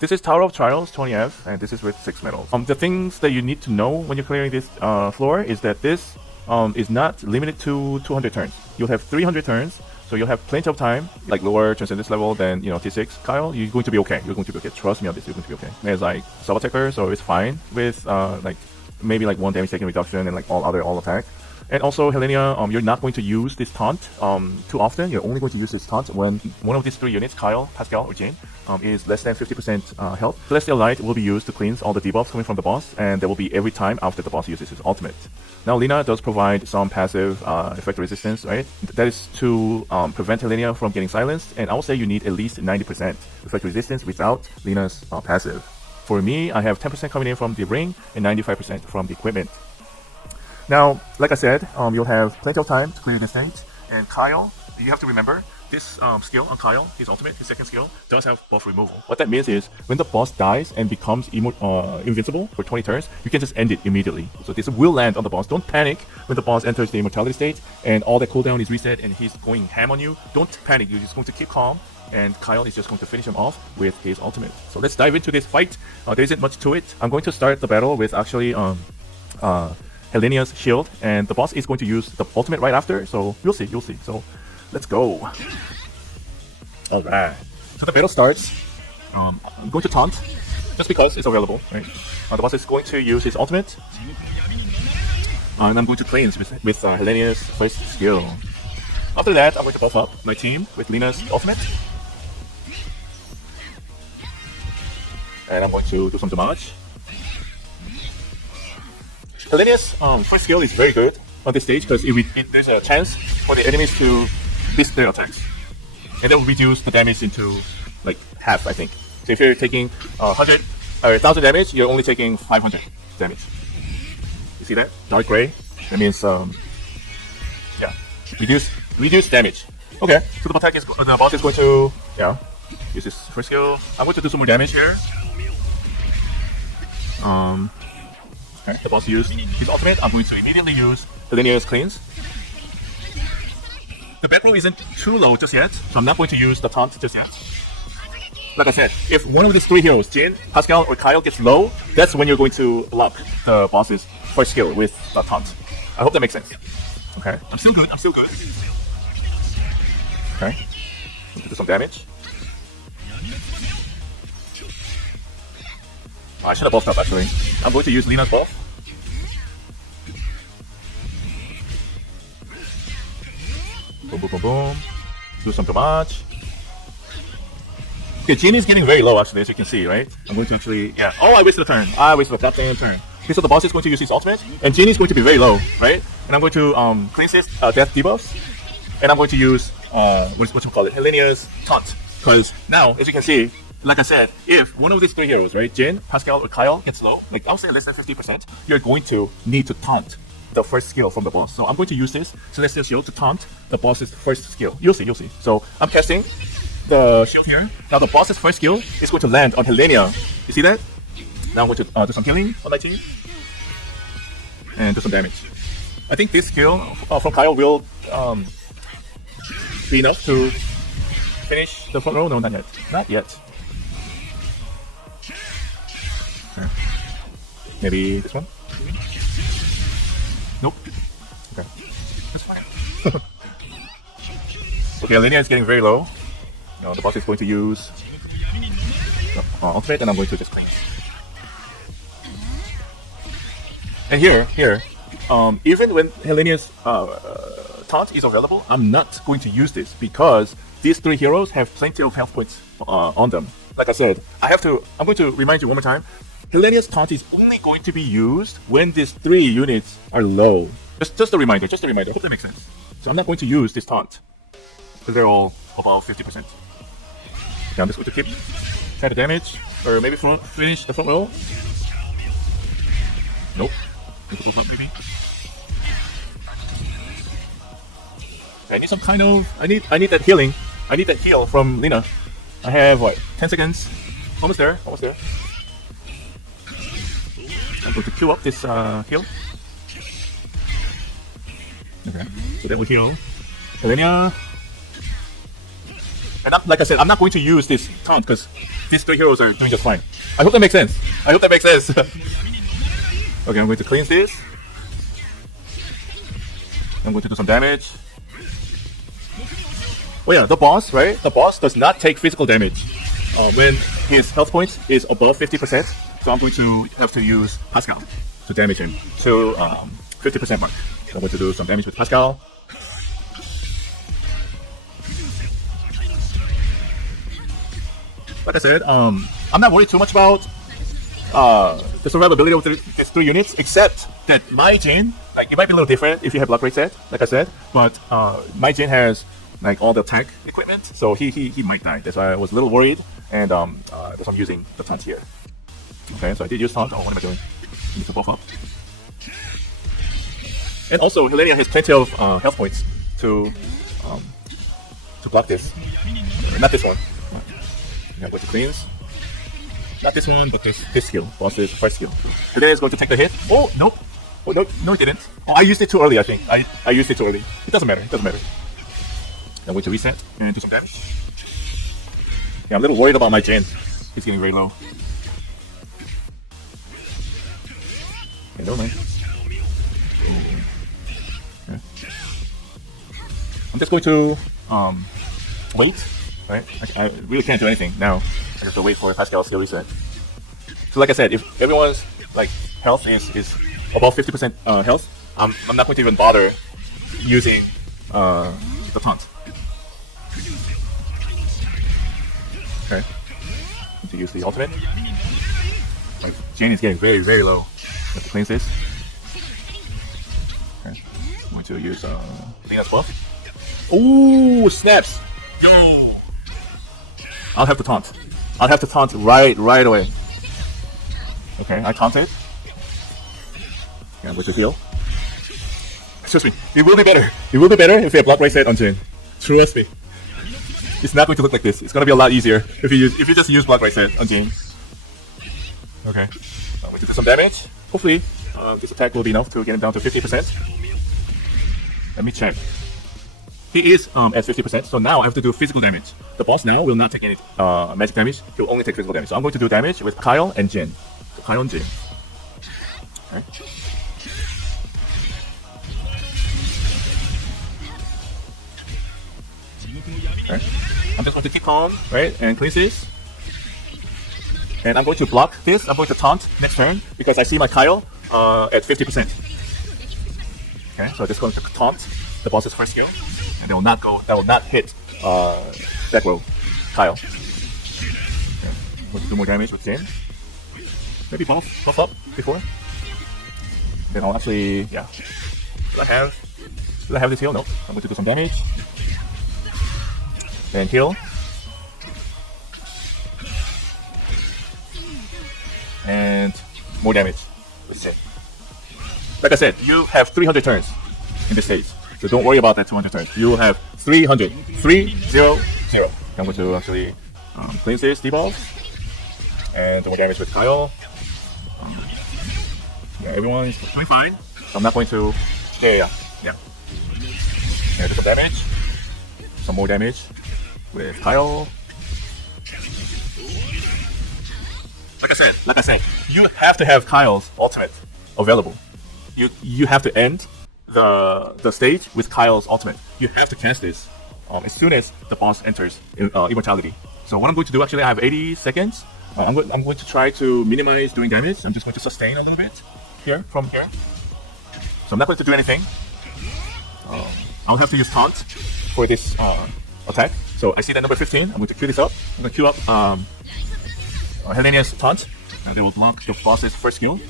This is Tower of Trials 20F, and this is with 6 medals. The things that you need to know when you're clearing this floor is that this is not limited to 200 turns. You'll have 300 turns, so you'll have plenty of time. Like lower Transcendence level than T6, Kyle, you're going to be okay. You're going to be okay. Trust me on this, you're going to be okay. There's like sub-attacker, so it's fine with like maybe like 1 damage taking reduction and like all attack. And also, Helenia, you're not going to use this taunt too often. You're only going to use this taunt when one of these 3 units, Kyle, Pascal, or Jane, is less than 50% health. Celestial Light will be used to cleanse all the debuffs coming from the boss, and that will be every time after the boss uses his ultimate. Now, Lina does provide some passive effect resistance, right? That is to prevent Helenia from getting silenced, and I would say you need at least 90% effect resistance without Lina's passive. For me, I have 10% coming in from the ring and 95% from the equipment. Now, like I said, you'll have plenty of time to clear this stage, and Kyle, you have to remember, this skill on Kyle, his ultimate, his second skill, does have buff removal. What that means is, when the boss dies and becomes invincible for 20 turns, you can just end it immediately. So this will land on the boss. Don't panic when the boss enters the immortality state, and all that cooldown is reset, and he's going ham on you. Don't panic, you're just going to keep calm, and Kyle is just going to finish him off with his ultimate. So let's dive into this fight. There isn't much to it. I'm going to start the battle with actually Helenia's shield, and the boss is going to use the ultimate right after, so you'll see. So let's go. Alright. So the battle starts. I'm going to taunt, just because it's available, right? The boss is going to use his ultimate, and I'm going to cleanse with Helenia's first skill. After that, I'm going to buff up my team with Lina's ultimate. And I'm going to do some damage. Helenia's first skill is very good on this stage because there's a chance for the enemies to miss their attacks, and that will reduce the damage into like half, I think. So if you're taking 100 or 1000 damage, you're only taking 500 damage. You see that? Dark gray. That means yeah, reduce damage. Okay, so the boss is going to use his first skill. I'm going to do some more damage here. The boss used his ultimate. I'm going to immediately use Helenia's cleanse. The back row isn't too low just yet, so I'm not going to use the taunt just yet. Like I said, if one of these 3 heroes, Jin, Pascal, or Kyle, gets low, that's when you're going to block the boss's first skill with the taunt. I hope that makes sense. Okay, I'm still good. Okay, do some damage. I should have buffed up actually. I'm going to use Lina's buff. Boom. Do some damage. Okay, Jin is getting very low actually, as you can see, right? I'm going to actually, oh, I wasted a turn. I wasted a goddamn turn. Okay, so the boss is going to use his ultimate, and Jin is going to be very low, right? And I'm going to cleanse his death debuffs, and I'm going to use, what you call it, Helenia's taunt. Because now, as you can see, like I said, if one of these 3 heroes, right, Jin, Pascal, or Kyle gets low, like I'll say less than 50%, you're going to need to taunt the first skill from the boss. So I'm going to use this Celestial Shield to taunt the boss's first skill. You'll see. So I'm casting the shield here. Now the boss's first skill is going to land on Helenia. You see that? Now I'm going to do some healing on my team and do some damage. I think this skill from Kyle will be enough to finish the front row. No, not yet. Not yet. Okay. Maybe this one? Nope. Okay. That's fine. Okay, Helenia is getting very low. The boss is going to use ultimate, and I'm going to just cleanse. And here, even when Helenia's taunt is available, I'm not going to use this because these 3 heroes have plenty of health points on them. Like I said, I'm going to remind you one more time. Helenia's taunt is only going to be used when these 3 units are low. Just a reminder. Hope that makes sense. So I'm not going to use this taunt because they're all above 50%. Yeah, I'm just going to keep try to damage or maybe finish the front row. Nope. Maybe. I need some kind of. I need that healing. I need that heal from Lina. I have what? 10 seconds. Almost there. I'm going to queue up this heal. Okay, so that will heal Helenia. And like I said, I'm not going to use this taunt because these three heroes are doing just fine. I hope that makes sense. I hope that makes sense. Okay, I'm going to cleanse this. I'm going to do some damage. Oh yeah, the boss, right? The boss does not take physical damage when his health points is above 50%. So I'm going to have to use Pascal to damage him to 50% mark. So I'm going to do some damage with Pascal. Like I said, I'm not worried too much about the survivability of these three units, except that my Jin, like, it might be a little different if you have block rate set, like I said, but my Jin has like all the attack equipment, so he might die. That's why I was a little worried, and that's why I'm using the taunt here. Okay, so I did use taunt. Oh, what am I doing? I need to buff up. And also, Helenia has plenty of health points to block this. Not this one. Yeah, with the cleans. Not this one, but this skill. Boss's first skill. Helenia is going to take the hit. Oh, nope. Oh, no, it didn't. Oh, I used it too early, I think. I used it too early. It doesn't matter. It doesn't matter. I'm going to reset and do some damage. Yeah, I'm a little worried about my Jin. He's getting very low. Okay, never mind. Okay. I'm just going to wait. Right? I really can't do anything now. I have to wait for Pascal's skill reset. So like I said, if everyone's like health is above 50% health, I'm not going to even bother using the taunt. Okay. Need to use the ultimate. Like, Jane is getting very, very low. Have to cleanse this. Okay. I'm going to use Lena's buff. Ooh, snaps! Yo! I'll have to taunt. I'll have to taunt right away. Okay, I taunted. Okay, I'm going to heal. Excuse me. It will be better. It will be better if we have block rate set on Jin. Trust me. It's not going to look like this. It's going to be a lot easier if you just use block rate set on Jin. Okay. I'm going to do some damage. Hopefully, this attack will be enough to get him down to 50%. Let me check. He is at 50%, so now I have to do physical damage. The boss now will not take any magic damage. He'll only take physical damage. So I'm going to do damage with Kyle and Jin. So Kyle and Jin. Okay. Okay. I'm just going to keep calm, right, and cleanse this. And I'm going to block this. I'm going to taunt next turn because I see my Kyle at 50%. Okay, so I'm just going to taunt the boss's first skill, and they will not go. That will not hit that row, Kyle. Okay. I'm going to do more damage with Jin. Maybe buff up before. Then I'll actually, yeah. Do I have this heal? No. I'm going to do some damage. Then heal. And more damage with Jin. Like I said, you have 300 turns in this stage. So don't worry about that 200 turns. You will have 300. 300. I'm going to actually cleanse this, debuff. And do more damage with Kyle. Yeah, everyone is doing fine. So I'm not going to... Yeah. Do some damage. Some more damage with Kyle. Like I said, you have to have Kyle's ultimate available. You have to end the stage with Kyle's ultimate. You have to cast this as soon as the boss enters immortality. So what I'm going to do, actually, I have 80 seconds. I'm going to try to minimize doing damage. I'm just going to sustain a little bit from here. So I'm not going to do anything. I'll have to use taunt for this attack. So I see that number 15. I'm going to queue this up. I'm going to queue up Helenia's taunt, and they will block the boss's first skill.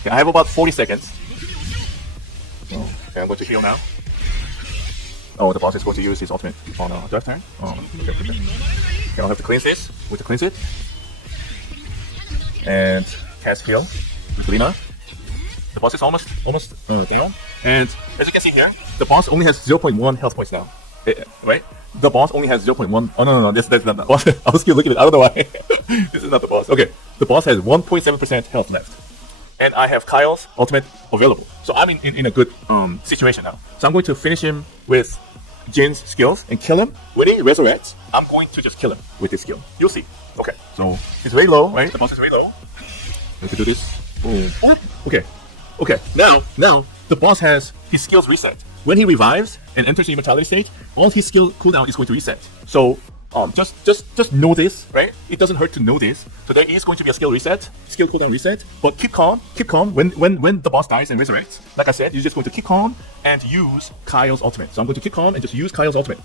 Okay, I have about 40 seconds. Okay, I'm going to heal now. Oh, the boss is going to use his ultimate on draft turn. Oh, okay. Okay, I'll have to cleanse this. With the cleanse it. And cast heal with Lina. The boss is almost down. And as you can see here, the boss only has 0.1 health points now. Right? The boss only has 0.1. Oh no, that's not the boss. I was still looking at it. I don't know why. This is not the boss. Okay, the boss has 1.7% health left. And I have Kyle's ultimate available. So I'm in a good situation now. So I'm going to finish him with Jin's skills and kill him. When he resurrects, I'm going to just kill him with this skill. You'll see. Okay, so it's very low, right? The boss is very low. Let me do this. Boom. Okay. Okay. Now the boss has his skills reset. When he revives and enters the immortality state, all his skill cooldown is going to reset. So just know this, right? It doesn't hurt to know this. So there is going to be a skill cooldown reset. But keep calm. When the boss dies and resurrects, like I said, you're just going to keep calm and use Kyle's ultimate. So I'm going to keep calm and just use Kyle's ultimate,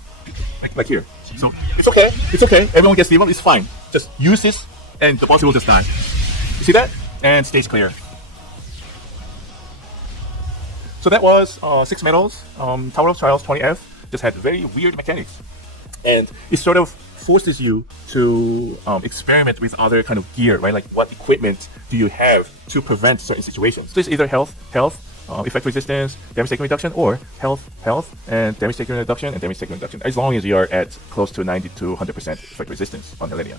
like here. So it's okay. Everyone gets level. It's fine. Just use this, and the boss will just die. You see that? And stage clear. So that was 6 medals. Tower of Trials 20F just had very weird mechanics, and it sort of forces you to experiment with other kind of gear, right? Like what equipment do you have to prevent certain situations? So it's either health, effect resistance, damage taken reduction, or health, and damage taken reduction, and damage taken reduction, as long as you are at close to 90 to 100% effect resistance on Helenia.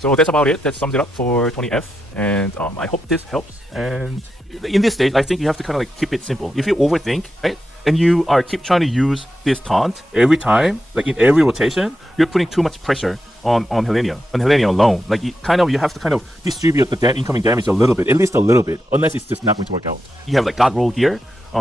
So that's about it. That sums it up for 20F, and I hope this helps. And in this stage, I think you have to kind of like keep it simple. If you overthink, right, and you are keep trying to use this taunt every time, like in every rotation, you're putting too much pressure on Helenia alone. Like you have to kind of distribute the incoming damage a little bit, at least a little bit, unless it's just not going to work out. You have like God roll gear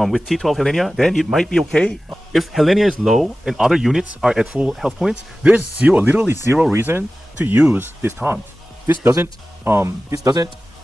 with T12 Helenia, then it might be okay. If Helenia is low and other units are at full health points, there's literally zero reason to use this taunt. This doesn't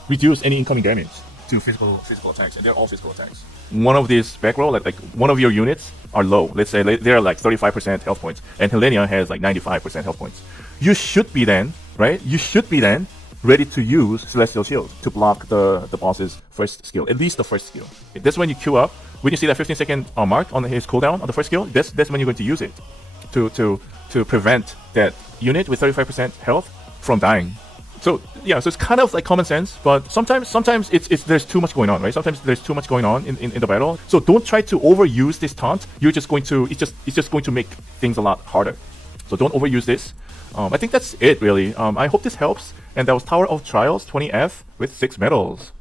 reduce any incoming damage to physical attacks, and they're all physical attacks. One of these back row, like one of your units are low. Let's say they're like 35% health points, and Helenia has like 95% health points. You should be then, right? You should be then ready to use Celestial Shield to block the boss's first skill, at least the first skill. That's when you queue up. When you see that 15-second mark on his cooldown on the first skill, that's when you're going to use it to prevent that unit with 35% health from dying. So yeah, so it's kind of like common sense, but sometimes it's there's too much going on, right? Sometimes there's too much going on in the battle. So don't try to overuse this taunt. It's just going to make things a lot harder. So don't overuse this. I think that's it really. I hope this helps. And that was Tower of Trials 20F with 6 medals.